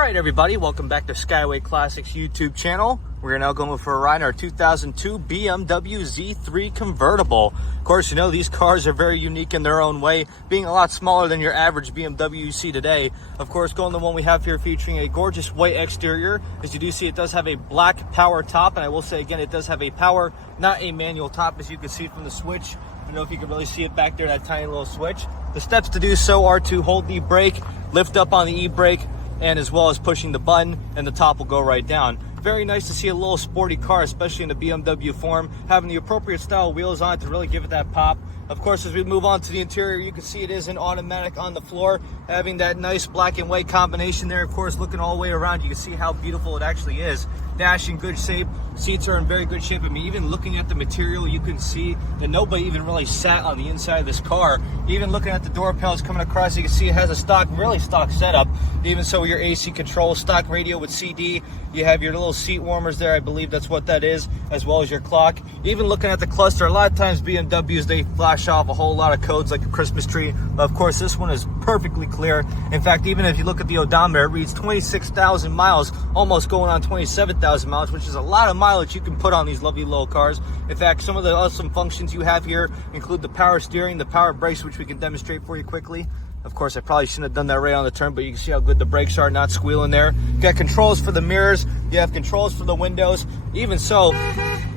Alright everybody, welcome back to Skyway Classics YouTube channel. We're now going for a ride in our 2002 BMW Z3 Convertible. Of course, you know, these cars are very unique in their own way, being a lot smaller than your average BMW you see today. Of course, going the one we have here featuring a gorgeous white exterior. As you do see, it does have a black power top, and I will say again, it does have a power, not a manual top, as you can see from the switch. I don't know if you can really see it back there, that tiny little switch. The steps to do so are to hold the brake, lift up on the e-brake, and as well as pushing the button, and the top will go right down. Very nice to see a little sporty car, especially in the BMW form, having the appropriate style wheels on it to really give it that pop. Of course, as we move on to the interior, you can see it is an automatic on the floor, having that nice black and white combination there. Of course, looking all the way around, you can see how beautiful it actually is. Dash in good shape, seats are in very good shape. I mean, even looking at the material, you can see that nobody even really sat on the inside of this car. Even looking at the door panels coming across, you can see it has a really stock setup. Even so, your AC control, stock radio with CD. You have your little seat warmers there, I believe that's what that is, as well as your clock. Even looking at the cluster, a lot of times BMWs, they flash off a whole lot of codes like a Christmas tree. But of course, this one is perfectly clear. In fact, even if you look at the odometer, it reads 26,000 miles, almost going on 27,000 miles, which is a lot of mileage you can put on these lovely little cars. In fact, some of the awesome functions you have here include the power steering, the power brakes, which we can demonstrate for you quickly. Of course, I probably shouldn't have done that right on the turn, but you can see how good the brakes are, not squealing there. You got controls for the mirrors, you have controls for the windows. Even so,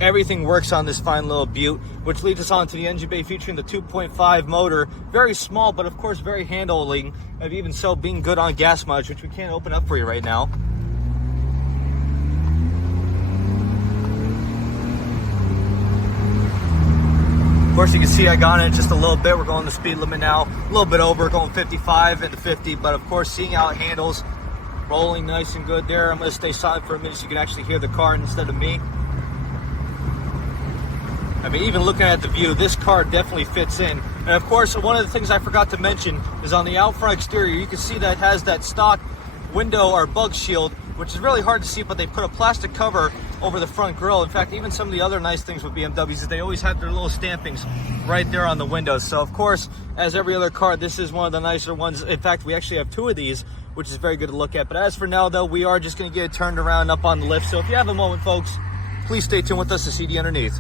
everything works on this fine little beaut, which leads us on to the engine bay featuring the 2.5 motor. Very small, but of course very handling, and even so being good on gas mileage, which we can't open up for you right now. Of course, you can see I got in it just a little bit. We're going the speed limit now, a little bit over, going 55 into 50. But of course, seeing how it handles, rolling nice and good there. I'm going to stay silent for a minute so you can actually hear the car instead of me. I mean, even looking at the view, this car definitely fits in. And of course, one of the things I forgot to mention is on the out front exterior, you can see that it has that stock window or bug shield, which is really hard to see, but they put a plastic cover over the front grille. In fact, even some of the other nice things with BMWs is they always have their little stampings right there on the windows. So of course, as every other car, this is one of the nicer ones. In fact, we actually have two of these, which is very good to look at. But as for now, though, we are just going to get it turned around up on the lift. So if you have a moment, folks, please stay tuned with us to see the underneath.